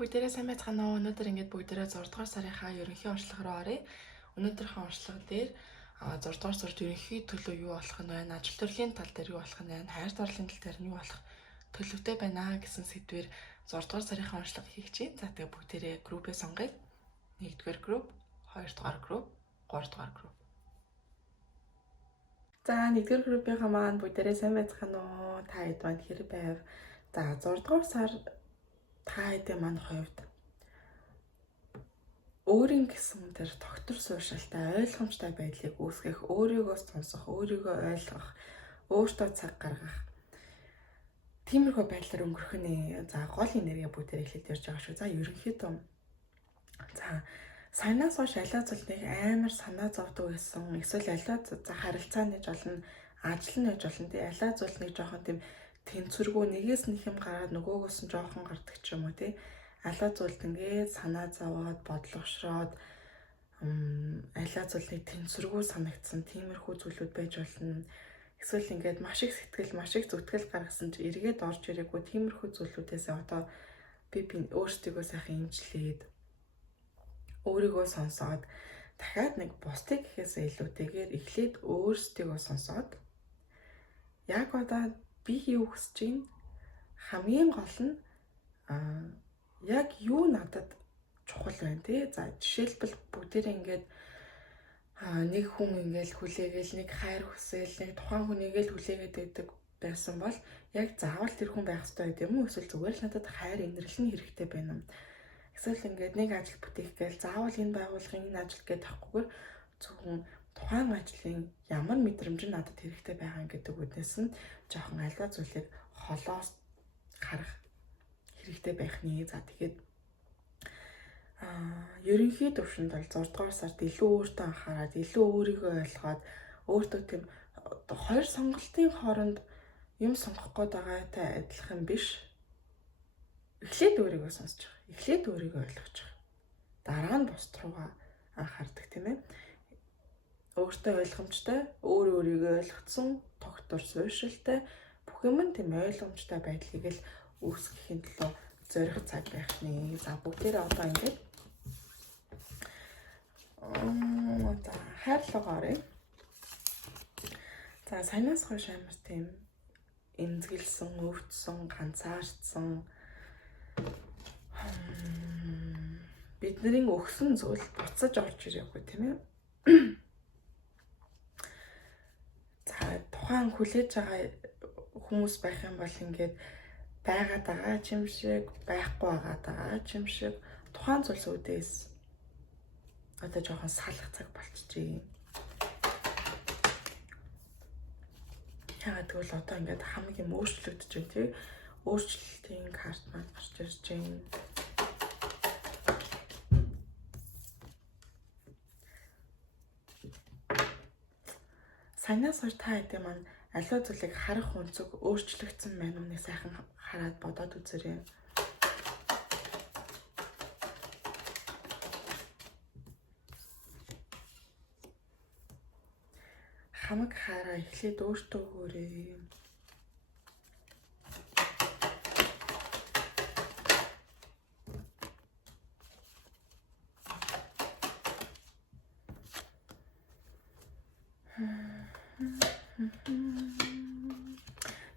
Бүгдээрээ сайн байцгаана уу? Өнөөдөр ингээд бүгдээрээ 6 дугаар сарынхаа ерөнхий онцлог руу оръё. Өнөөдрийнхөө онцлог дээр 6 дугаар сард ерөнхий төлөв юу болох нь вэ? Ажил төрлийн тал дээр юу болох нь вэ? Хайр дурлалын тал дээр нь юу болох төлөвтэй байна гэсэн сэдвээр 6 дугаар сарынхаа онцлог хийх чинь. За тэгээ бүгдээрээ группээ сонгоё. 1-р групп, 2-р групп, 3-р групп. За 1-р группийнхаа маань бүгдээрээ сайн байцгаана уу? Та хэд маань хэр байв? За 6 дугаар сар та хэдийн маань хувьд өөрийн гэсэн тэр тогтвор суурьшилтай ойлгомжтой байдлыг үүсгэх, өөрийгөө сонсох, өөрийгөө ойлгох, өөртөө цаг гаргах тиймэрхүү байдлаар өнгөрөх нь за гол энерги бүгдээр эхлээд ярьж байгаа шүү. За ерөнхийдөө за санаас хойш аливаа зүйлийг амар санаа зовдөг гэсэн эсвэл аливаа харилцааны жолн ажил нь гэж болно тий аливаа зүйл нэг жоохон тийм тэнцвэргүй нэгээс нэг юм гараад нөгөөгөөс нь жоохон гардаг ч юм уу тий аливаа зүйлд ингээд санаа зовоод бодлогошроод аливаа зүйлийг тэнцвэргүй санагдсан тиймэрхүү зүйлүүд байж болно. Эсвэл ингээд маш их сэтгэл маш их зүтгэл гаргасан ч эргээд орж ирээгүй тиймэрхүү зүйлүүдээс одоо би өөрсдийгөө сайхан имжлээд өөрийгөө сонсоод дахиад нэг бусдыг гэхээсээ илүүтэйгээр эхлээд өөрсдийгөө сонсоод яг одоо би юу хүсэж байна? Хамгийн гол нь яг юу надад чухал байна тий? За жишээлбэл бүгдээрээ ингээд нэг хүн ингээл хүлээгээл нэг хайр хүсэл нэг тухайн хүнийг л хүлээгээд байдаг байсан бол яг заавал тэр хүн байх ёстой гэдэг юм уу? Эсвэл зүгээр л надад хайр инэрл нь хэрэгтэй байна юм. Эсвэл ингээд нэг ажил бүтээх гээл заавал энэ байгууллагын энэ ажил гэдэг тахгүйгээр зөвхөн тухайн ажлын ямар мэдрэмж надад хэрэгтэй байгаа гэдэг үднээс нь жоохон альва зүйлийг холоос харах хэрэгтэй байх нэ. За тэгээд ерөнхий төвшөнд бол 6 дугаар сард илүү өөртөө анхаарал, илүү өөрийгөө ойлгоод өөртөө тийм хоёр сонголтын хооронд юм сонгох гээд байгаатай адилхан биш. Эхлээд өөрийгөө сонсож байгаа. Эхлээд өөрийгөө ойлгож байгаа. Дараа нь бусд руугаа анхаардаг тийм ээ. Өөртөө ойлгомжтой, өөрийгөө ойлгоцсон, тогтвор суурьшилтай бүх юм нь тийм ойлгомжтой байдлыг л үүсгэхийн төлөө зорих цаг байх нэ. За бүгдээрээ одоо ингээд за хайрлага оръё. За санаас хойш амар тийм эмзэглсэн, өвдсөн, ганцаардсан бидний өгсөн зүйл буцаж орж ирээгүй тийм ээ. За тухайн хүлээж байгаа хүмүүс байх юм бол ингээд байгаад байгаа юм шиг, байхгүй байгаа юм шиг тухайн зүйлсүүдээс одоо жоохон салах цаг болчихжээ. Яагаад гэвэл одоо ингээд хамгийн юм өөрчлөгдөж байна тий. Өөрчлөлтийн карт маань гарч ирж байна. Санаас хойш та хэдийн маань аливаа зүйлийг харах өнцөг өөрчлөгдсөн байна уу? Нэг сайхан хараад бодоод үзээрэй. Хамаг хараа эхлээд өөртөө хөөрэй.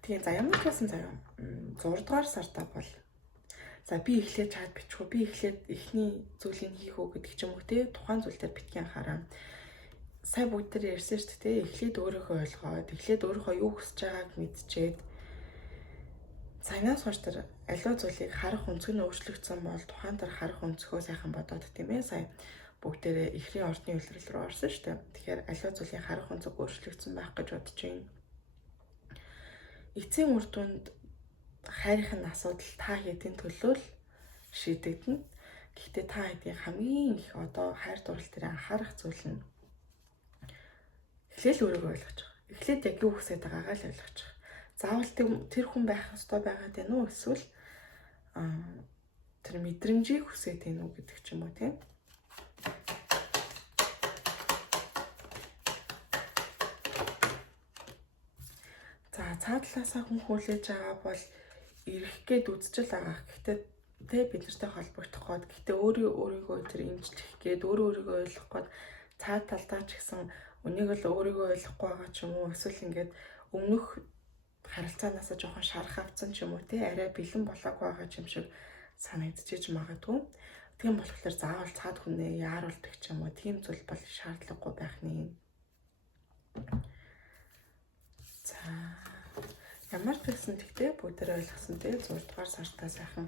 Тэгээ за ямар гэсэн заяа 6 дугаар сартаа бол за би эхлээд чад бичихгүй би эхлээд эхний зүйлийг хийх үү гэдэг ч юм уу те тухайн зүйл дээр битгий анхаараа. Сая бүгд тэр ярьсан шүү дээ эхлээд өөрийгөө ойлгоод эхлээд өөрийнхөө юу хүсэж байгааг мэдчихэд санаас хойш тэр аливаа зүйлийг харах өнцөг нь өөрчлөгдсөн бол тухайн тэр харах өнцгөө сайхан бодоод тийм ээ сая бүгдээрээ эхний ордны үйлрэл рүү орсон шүү дээ. Тэгэхээр аливаа зүйлийг харах өнцөг өөрчлөгдсөн байх гэж бодож байна. Эцсийн үр дүнд хайрын асуудал та хэдийн төлөө л шийдэгдэнэ. Гэхдээ та хэдийн хамгийн их одоо хайр дурлал дээр анхаарах зүйл нь эхлээл өөрийгөө ойлгож байгаа. Эхлээд яг юу хүсэж байгаагаа л ойлгож байгаа. Заавал тэр хүн байх ёстой байгаад байна уу эсвэл тэр мэдрэмжийг хүсэж байна уу гэдэг ч юм уу тийм. За цаад талаасаа хүн хүлээж байгаа бол ирэх гээд үзэж л байгаа. Гэхдээ те бид нартай холбогдох гээд гэхдээ өөрийгөө тэр имжлэх гээд өөрийгөө ойлгох гээд цаад талдаа ч гэсэн үнийг л өөрийгөө ойлгохгүй байгаа ч юм уу эсвэл ингээд өмнөх харилцаанаас жоохон шарах авцсан ч юм уу те арай бэлэн болоогүй байгаа юм шиг санагдчихэж магадгүй. Тийм болохоор заавал цаад хүнээ яаруулдаг ч юм уу тийм зүйл бол шаардлагагүй байх нь. За ямар ч гэсэн тэгтээ бүгдээр ойлгосон те 6 дугаар сартаа сайхан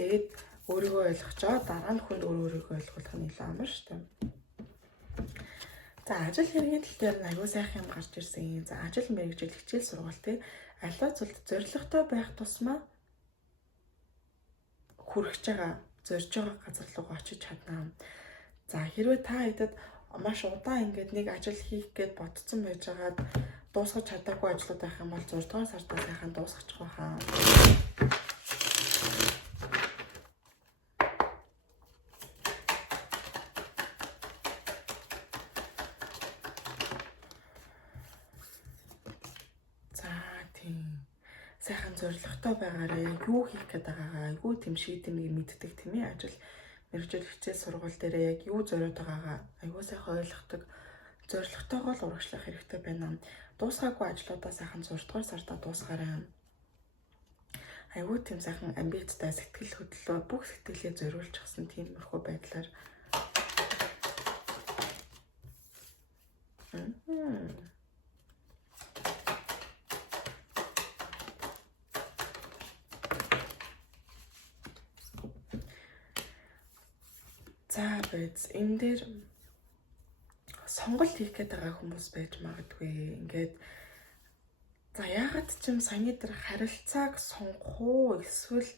эхлээд өөрийгөө ойлгочоо дараа нь хүнд өөрийгөө ойлгох нь илүү амар шүү дээ. За ажил хэргийн тал дээр аягүй сайхан юм гарч ирсэн. За ажил мэргэжил хичээл сургалт те аливаа зүйлд зоригтой байх тусмаа хүрэж байгаа зорж байгаа газар руу очиж чаднаа. За хэрвээ та хэдэд маш удаан ингээд нэг ажил хийх гээд бодсон байж байгаад дуусгаж чадаагүй ажлууд байх юм бол 6 дугаар сартаа сайхан дуусгачих байхаа. За тийм. Сайхан зоригтой байгаарай. Юу хийх гээд байгаагаа айгүй тийм шийдэмийг мэддэг тийм ээ. Ажил мэргэжил хичээл сургууль дээр яг юу зориод байгаагаа айгүй сайхан ойлгодог. Зоригтойгоо л урагшлах хэрэгтэй байна. Дуусгаагүй ажлуудаа сайхан 6 дугаар сартаа дуусгаарай. Айгүй тийм сайхан амбицтай сэтгэл хөдлөлөө бүх сэтгэлээ зориулчихсан тиймэрхүү байдлаар за биз энэ дээр сонголт хийх гээд байгаа хүмүүс байж магадгүй. Ингээд за яагаад ч юм саяны дээр харилцааг сонгох уу эсвэл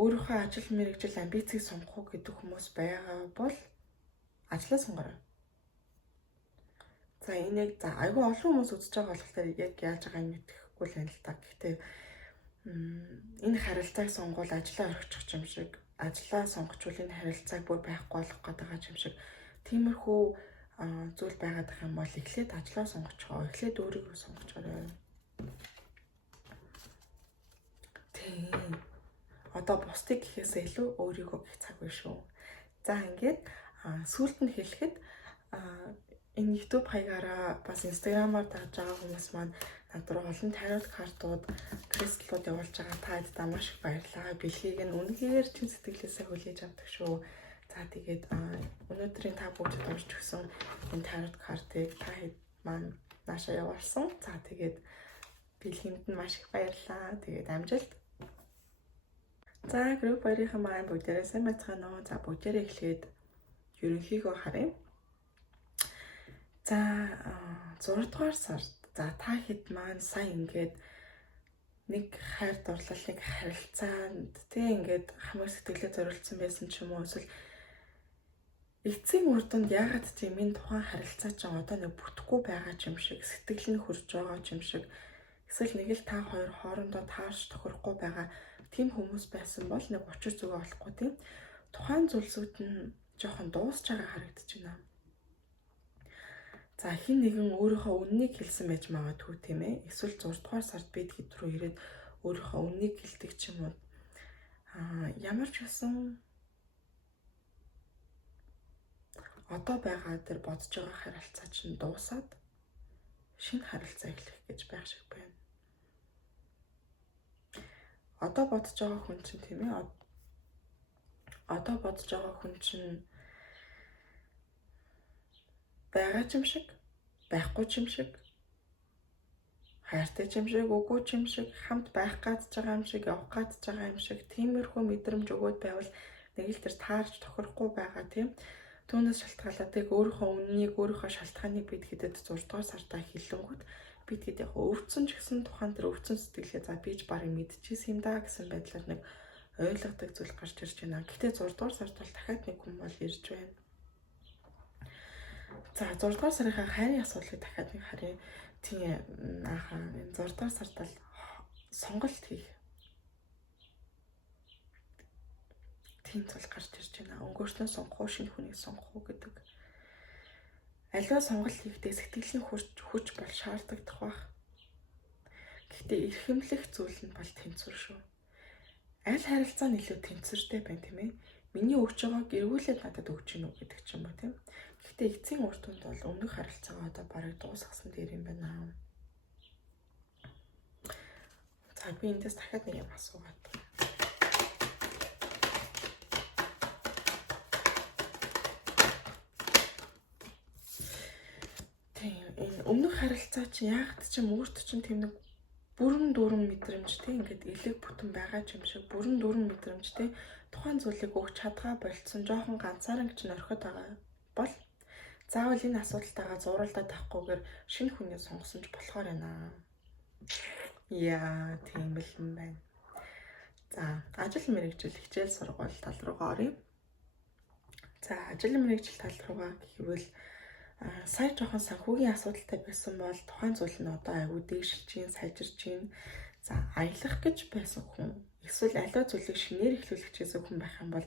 өөрийнхөө ажил мэргэжил амбицийг сонгох уу гэдэг хүмүүс байгаа бол ажлаа сонгорой. За энийг за айгүй олон хүмүүс үзэж байгаа болохоор яг яаж байгааг мэдэхгүй л байна л та. Гэхдээ энэ харилцааг сонгуул ажлаа орхичих юм шиг, ажлаа сонгочвол энэ харилцааг бүр байхгүй болох гэдэг юм шиг тиймэрхүү зүйл байгаад байгаа юм бол эхлээд ажлаа сонгочихоо, эхлээд өөрийгөө сонгочоорой. Тийм. Одоо бусдыг гэхээсээ илүү өөрийгөө гэх цаг байна шүү. За ингээд сүүлд нь хэлэхэд энэ YouTube хаягаараа бас Instagram-аар тааж байгаа хүмүүс маань над руу олон тарот картууд, кристаллууд явуулж байгаа та хэд маш их баярлалаа. Бэлгийг нь үнэхээр чин сэтгэлээсээ хүлээж авдаг шүү. За тэгээд өнөөдрийн та бүгд уншиж өгсөн энэ тарот картыг та хэд маань наашаа явуулсан. За тэгээд бэлгэнд нь маш их баярлалаа. Тэгээд амжилт. За групп 2-ын маань бүгдээрээ сайн байцгаана уу. За бүгдээрээ эхлээд ерөнхийгөө харъя. За 6 дугаар сард за та хэд маань сайн ингээд нэг хайр дурлалыг харилцаанд тий ингээд хамаг сэтгэлээ зориулсан байсан ч юм уу эсвэл эцсийн үр дүнд яагаад ч юм энэ тухайн харилцаа чинь одоо нэг бүтэхгүй байгаа ч юм шиг сэтгэл нь хурж байгаа ч юм шиг эсвэл нэг л та хоёр хоорондоо таарч тохирохгүй байгаа тийм хүмүүс байсан бол нэг учир зүгээ болохгүй тийм тухайн зүйлсүүд нь жоохон дуусч байгаа харагдаж байна. За хин нэгэн өөрийнхөө үннийг хэлсэн байж магадгүй тийм ээ. Эсвэл 6 дугаар сард бид хэд рүү ирээд өөрийнхөө үннийг хэлдэг ч юм уу. Ямар ч гэсэн одоо байгаа дээр бодож байгаа харилцаа чинь дуусаад шинэ харилцаа эхлэх гэж байх шиг байна. Одоо бодож байгаа хүн чинь тийм ээ. Одоо бодож байгаа хүн чинь байгаа ч юм шиг, байхгүй ч юм шиг, хайртай ч юм шиг, үгүй ч юм шиг, хамт байх гад байгаа юм шиг, явах гад байгаа юм шиг, тиймэрхүү мэдрэмж өгөөд байвал нэг л тэр таарч тохирохгүй байгаа тийм. Түүнээс шалтгаалаад яг өөрийнхөө үннийг, өөрийнхөө шалтгааныг бид хэдэд 6 дугаар сартаа хэлэнгүүт бид хэд яг өвдсөн ч гэсэн тухайн тэр өвдсөн сэтгэлээ за бич барыг мэдчихсэн юм да гэсэн байдлаар нэг ойлгодог зүйл гарч ирж байна. Гэхдээ 6 дугаар сард бол дахиад нэг хүн бол ирж байна. За 6 дугаар сарын хайрын асуудлыг дахиад нэг харъя. Тийм энэ 6 дугаар сард бол сонголт хийх. Тийм зүйл гарч ирж байна. Өнгөрснөө сонгох уу, шинэ хүнийг сонгох уу гэдэг. Аливаа сонголт хийхдээ сэтгэлийн хүч бол шаардлагадах байх. Гэхдээ эрхэмлэх зүйл нь бол тэнцвэр шүү. аль харилцаа нь илүү тэнцвэртэй байна тийм ээ. Миний өгч байгаа гэргүүлээд надад өгч гинүү гэдэг ч юм уу тийм. Гэхдээ эцсийн үр дүнд бол өмнөх харилцаагаа одоо барыг дуусгасан дээр юм байна. За би эндээс дахиад нэг юм асуугаад. Өмнөх харилцаа чи яагаад ч юм өөртөө чинь тийм нэг бүрэн дүүрэн мэдрэмж тийм ингээд элэг бүтэн байгаа юм шиг бүрэн дүүрэн мэдрэмж тийм тухайн зүйлийг өгч чадгаа болцсон жоохон ганцаараа гэж орхиод байгаа бол заавал энэ асуудалтайгаа зуралдаад тахгүйгээр шинэ хүнээ сонгосон ч болохоор байна. Яа, тийм л юм байна. За, ажил мэргэжил хичээл сургууль тал руугаа оръё. За, ажил мэргэжил тал руугаа гэвэл сая жоохон санхүүгийн асуудалтай байсан бол тухайн зүйл нь одоо аягүй дээшилж чинь, сайжирч чинь. За, аялах гэж байсан хүн эсвэл аливаа зүйлийг шинээр эхлүүлэх гэсэн хүн байх юм бол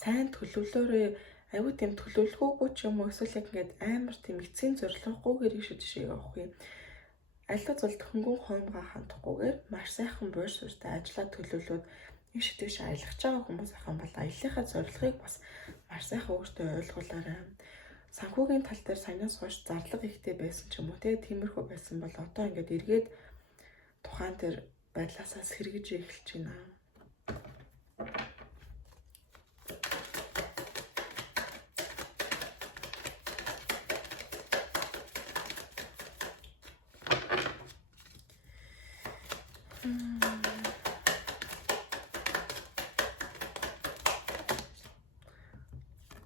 сайн төлөвлөөрөө аягүй тийм төлөвлөгөөгүй ч юм уу эсвэл яг ингээд амар тийм эцсийн зорилгогүйгээр ишиж шиг явах юм. Аливаа зүйлд хөнгөн хоомгаа хандахгүйгээр маш сайхан буур суурьтай ажиллаа төлөвлөөд иш тийш аялах байгаа хүмүүс ах юм бол аяллахаа зорилгыг бас маш сайхан өөртөө ойлгуулаарай. Санхүүгийн тал дээр саянаас хойш зарлага ихтэй байсан ч юм уу тиймэрхүү байсан бол одоо ингээд эргээд тухайн тэр байдлаасаа сэргэж эхэлж байна.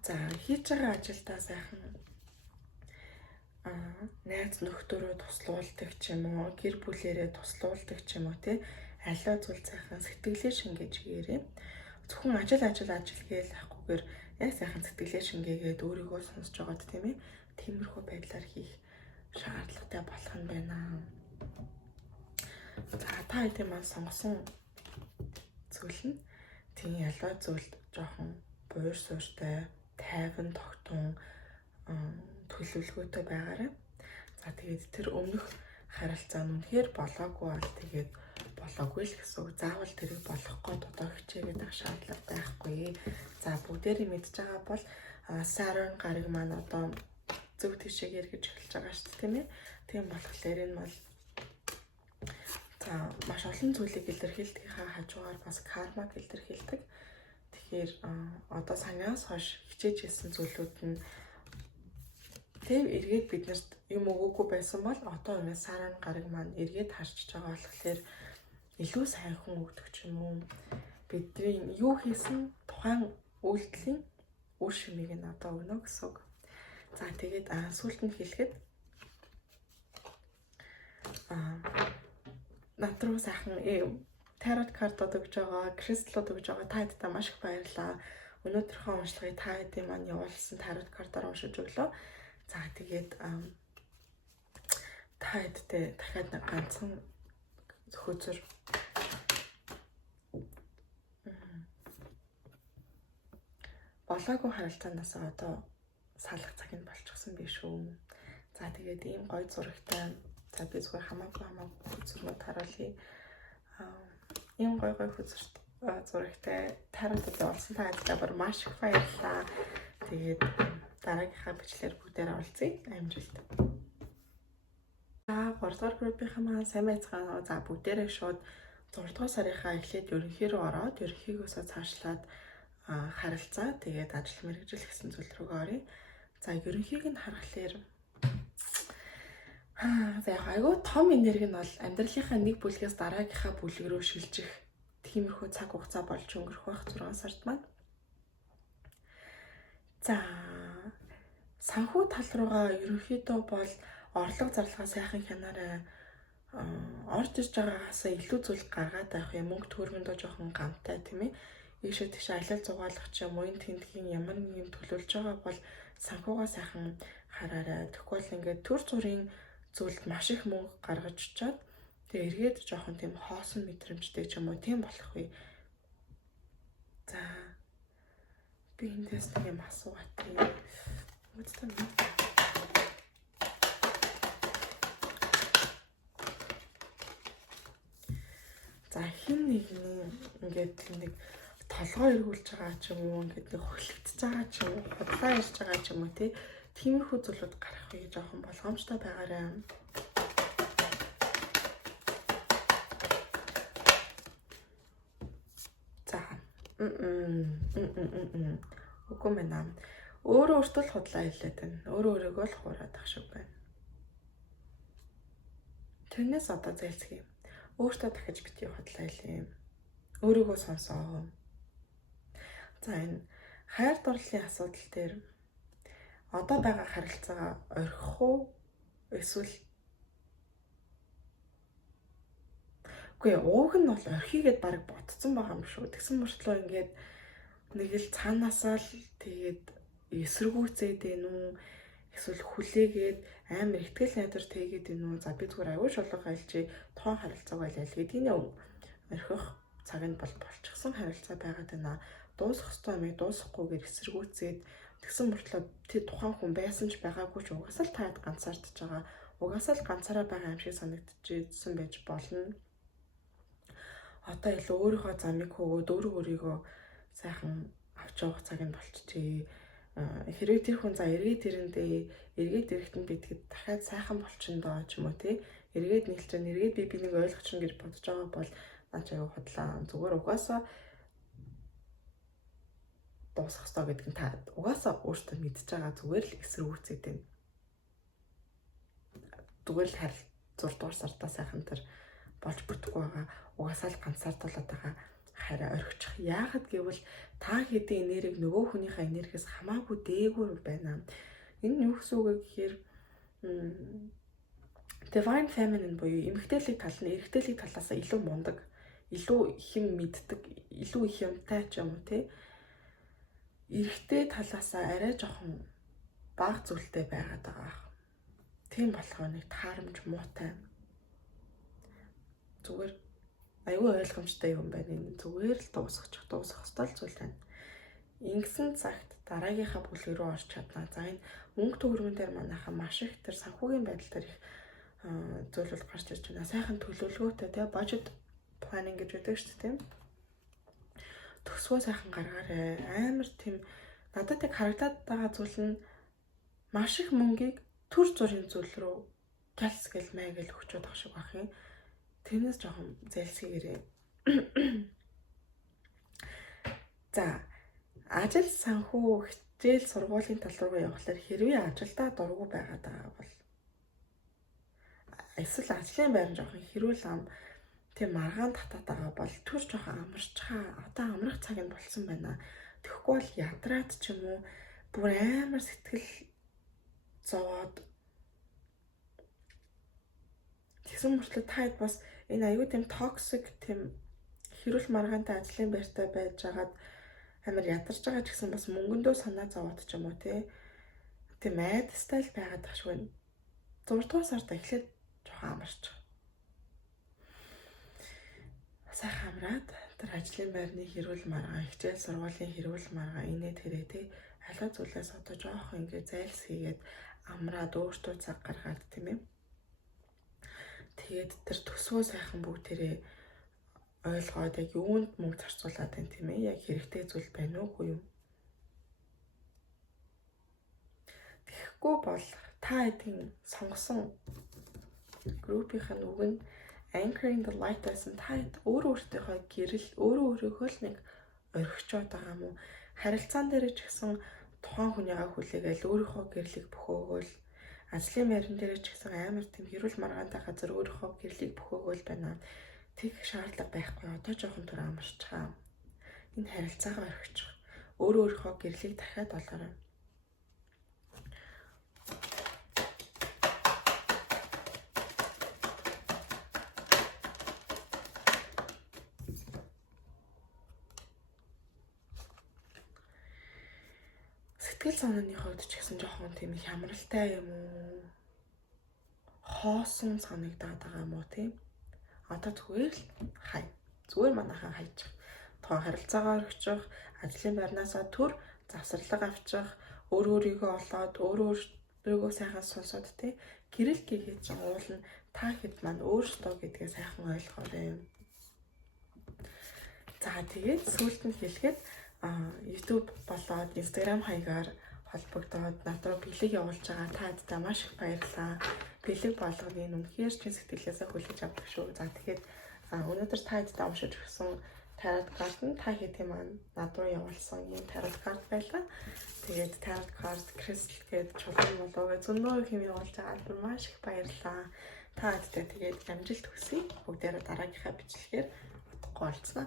За хийж байгаа ажилдаа сайхан найз нөхдөөрөө туслуулдаг ч юм уу гэр бүлээрээ туслуулдаг ч юм уу аливаа зүйл сайхан сэтгэлээ шингээж гээрээ зөвхөн ажил гээл ахгүйгээр яг сайхан сэтгэлээ шингээгээд өөрийгөө сонсож байгаад тийм ээ тиймэрхүү байдлаар хийх шаардлагатай болох нь байна. За та хэдийн маань сонгосон зүйл нь тийм аливаа зүйлд жоохон буур суурьтай тайван тогтун төлөвлөгөөтэй байгаарай. За тэгээд тэр өмнөх харилцаа нь үнэхээр болоогүй бол тэгээд болоогүй л гэсэн үг. Заавал тэрийг болгох гээд одоо хичээгээд ах шаардлага байхгүй. За бүгдээрээ мэдж байгаа бол Сарон гариг маань одоо зөв тийшээ эргэж эхэлж байгаа шүү дээ тийм ээ. Тийм болохоор энэ бол за маш олон зүйлийг илэрхийлдэхээ хажуугаар бас кармаг илэрхийлдэг. Тэгэхээр одоо санаас хойш хичээж ирсэн зүйлүүд нь тэг эргээд биднэрт юм өгөөгүй байсан бол одоо энэ Саран гараг маань эргээд харчиж байгаа болохоор илүү сайн хүн өгдөг ч юм уу. Бидний юу хийсэн тухайн үйлдэлийн үр шимийг нь одоо өгнө гэсэн үг. За тэгээд сүүлд нь хэлэхэд над руу сайхан тарот картууд өгж байгаа, кристаллууд өгж байгаа та хэдтэй маш их баярлалаа. Өнөөдрийнхөө уншлагыг та хэдийн маань явуулсан тарот картаар уншиж өглөө. За тэгээд та хэдтэй дахиад нэг ганцхан хөзөр болоогүй харилцаанаас одоо салах цаг нь болчихсон биш үү. За тэгээд ийм гоё зурагтай за би зүгээр хамаагүй хөзөрмөд харуулъя. Ийм гоё хөзөрт зурагтай таротод явуулсан та хэдтэй бүр маш их баярлалаа. Тэгээд дараагийнхаа бичлэлээр бүгдээр оролцъё. Амжилт. За 3 дугаар группийнхаа маань сайн байцгаана. За бүгдээрээ шууд 6 дугаар сарынхаа эхлээд ерөнхий рүү ороод ерөнхийгөөсөө цаашлаад харилцаа тэгээд ажил мэргэжил гэсэн зүйл рүүгээ оръё. За ерөнхийг нь харахаар за яг айгүй том энерги нь бол амьдралынхаа нэг бүлгээс дараагийнхаа бүлэг рүү шилжих тиймэрхүү цаг хугацаа болж өнгөрөх байх 6 сард маань. За санхүү тал руугаа ерөнхийдөө бол орлого зарлага сайхан хянаарай. Орж ирж байгаагаас илүү зүйл гаргаад авах юм мөнгө төгрөгөндөө жоохон гамтай тийм ээ. Ийшээ тийш аялал зугаалах ч юм уу энэ тентгийн ямар нэг юм төлөвлөж байгаа бол санхугаа сайхан хараарай. Тэгвэл ингээд төр зүрийн зүйлд маш их мөнгө гаргаж чад тэгээ эргээд жоохон тийм хоосон мэдрэмжтэй ч юм уу тийм болох вэ. За би эндээс нэг юм асуугаад тийм. За За хин нэгний ингээд нэг толгой эргүүлж байгаа ч юм уу, ингээд нэг хөглөгдөж байгаа ч юм уу, худлаа ярьж байгаа ч юм уу тий. Тиймэрхүү зүйлүүд гарах үе жоохон болгоомжтой байгаарай. За. Үгүй мэнэ. Өөрөө өөртөө л худлаа хэлээд байна. Өөрөө өөрийгөө л хуураад ах шиг байна. Тэрнээс одоо зайлсхийе. Өөртөө дахиж битгий худлаа хэлээ. Өөрийгөө сонсоо. За энэ хайр дурлалын асуудал дээр одоо байгаа харилцаагаа орхих уу? Эсвэл үгүй ууг нь бол орхигээд баг ботцсон байгаа юм шүү. Тэгсэн мөртлөө ингээд нэг л цаанаасаа л тэгээд эсэргүүцээд байна уу? Эсвэл хүлээгээд амар ихтгэл найдар тэгээд байна уу? За би зүгээр аюул шулга айлчи тоон харилцааг айл гэдгийг орхих цаг нь болчихсон харилцаа байгаад байна. Дуусах ёстой юмыг дуусахгүйгээр эсэргүүцээд тэгсэн мөртлөө тэр тухайн хүн байсан ч байгаагүй ч угаасаа л таад ганцаардж байгаа. Угаасаа л ганцаараа байгаа юм шиг санагдчихсэн байж болно. Одоо илүү өөрийнхөө замыг хөгөөд өөрийгөө сайхан авч явах цаг нь болчихжээ. Хэрвээ тэр хүн за эргээд ирэхэд нь бидгээд дахиад сайхан болчихно доо ч юм уу тий. Эргээд нийлж чана эргээд би нэг ойлгочихно гэж бодож байгаа бол наач аяа худлаа. Зүгээр угаасаа дуусах ёстой гэдг нь та угаасаа өөртөө мэдж байгаа, зүгээр л эсэргүүцээд байна. Зүгээр л харил 6 дугаар сартаа сайхан тэр болж бүтэхгүй байгаа. Угаасаа л ганцаардуулаад байгаа хараа орхичих. Яагаад гэвэл та хэдийн энерги нөгөө хүнийхээ энергиэс хамаагүй дээгүүр байна. Энэ юу гэсэн үг вэ гэхээр divine feminine буюу эмэгтэйлэг тал нь эрэгтэйлэг талаас илүү мундаг, илүү их юм мэддэг, илүү их юмтай ч юм уу тий. Эрэгтэй талаас арай жоохон бага зүйлтэй байгаад байгаа. Тийм болохоор нэг таарамж муутай. Зүгээр аюу ойлгомжтой юм байна. Энэ зүгээр л дуусах ёстой зүйл байна. Ингэсэн цагт дараагийнхаа бүлэг рүү орч чадна. За энэ мөнгө төгрөгөн дээр манайхан маш их тэр санхүүгийн байдал дээр их зүйлүүд гарч ирж байна. Сайхан төлөвлөгөөтэй тий budget planning гэж байдаг шүү дээ. Төсвөө сайхан гаргаарай. Амар тийм надад яг харагдаад байгаа зүйл нь маш их мөнгийг төр зургийн зүйл рүү галс гэл маяг л өгчөөд байгаа шиг байх юм. Тэрнээс жоохон зайлсхийгээрэй. За, ажил санхүү хичээл сургуулийн тал руу явхлаар хэрвээ ажилдаа дургу байгаад байгаа бол эсвэл ажлын байр нь жоохон хэрүүл ам тийм маргаан татаад байгаа бол түр жоохон амарчхаа. Одоо амрах цаг нь болсон байна. Тэгэхгүй бол ядраад ч юм уу бүр амар сэтгэл зовоод тэгсэн мөртлөө таад бас энэ аюу тийм токсик тийм хэрүүл маргаантай ажлын байртай байж байгаад амар ядарч байгаа ч гэсэн бас мөнгөндөө санаа зовоод ч юм уу тийм айдастай л байгаад тах шиг байна. 6 дугаар сард эхлээд жоохон амарч байгаа. Сайхан амраад тэр ажлын байрны хэрүүл маргаан, хичээл сургуулийн хэрүүл маргаан инээ тэрэ тий халуун зүйлээс одоо жоохон ингээ зайлсхийгээд амраад өөртөө цаг гаргаад тийм ээ. Тэгээд тэр төсвөө сайхан бүгдээрээ ойлгоод яг юунд мөнгө зарцуулаад байна тийм ээ. Яг хэрэгтэй зүйл байна уу үгүй юу? Тэгэхгүй бол та эдийн сонгосон группийнх нь үг нь anchoring the light байсан. Та өөрийнхөө гэрэл өөрийгөө л нэг орхичоод байгаа юм уу? Харилцаан дээр ч гэсэн тухайн хүнийгээ хүлээгээл өөрийнхөө гэрлийг бөхөөгөөл ажлын байран дээр ч гэсэн амар тийм хэрүүл маргаантай газар өөрийнхөө гэрлийг бөхөөгөөл байна. Тэгэх шаардлага байхгүй. Одоо жоохон түр амарчгаа. Энэ харилцаагаа орхичих. Өөрийнхөө гэрлийг дахиад олоорой. Сэтгэл санааны хувьд ч гэсэн жоохон тийм хямралтай юм уу? Хоосон санагдаад байгаа юм уу тийм? Одоо зүгээр л хай. Зүгээр манайхан хайчих. Тоо харилцаагаа орхичих, ажлын байрнаасаа төр завсарлага авчих, өөрийгөө олоод өөрийгөө сайхан сонсоод тий гэрэл гээгээд уулна та хэд маань өөртөө гэдгээ сайхан ойлгоорой. За тэгээд сүүлд нь хэлэхэд YouTube болоод Instagram хаягаар холбогдоод надад бэлэг явуулж байгаа та бүхэнд маш их баярлалаа. Бэлэг болгоныг үнэхээр чин сэтгэлээсээ хүлээж авдаг шүү. За тэгэхээр өнөөдөр та бүхэнд уншиж өгсөн tarot card нь та хэдийн маань над руу явуулсан юм tarot card байлаа. Тэгээд tarot card crystal гэдэг чулуун болоо зөндөө их юм явуулж байгаа. Маш их баярлалаа. Та бүхэнд тэгээд амжилт хүсье. Бүгдээрээ дараагийнхаа бичлэгээр утгагүй олцсноо.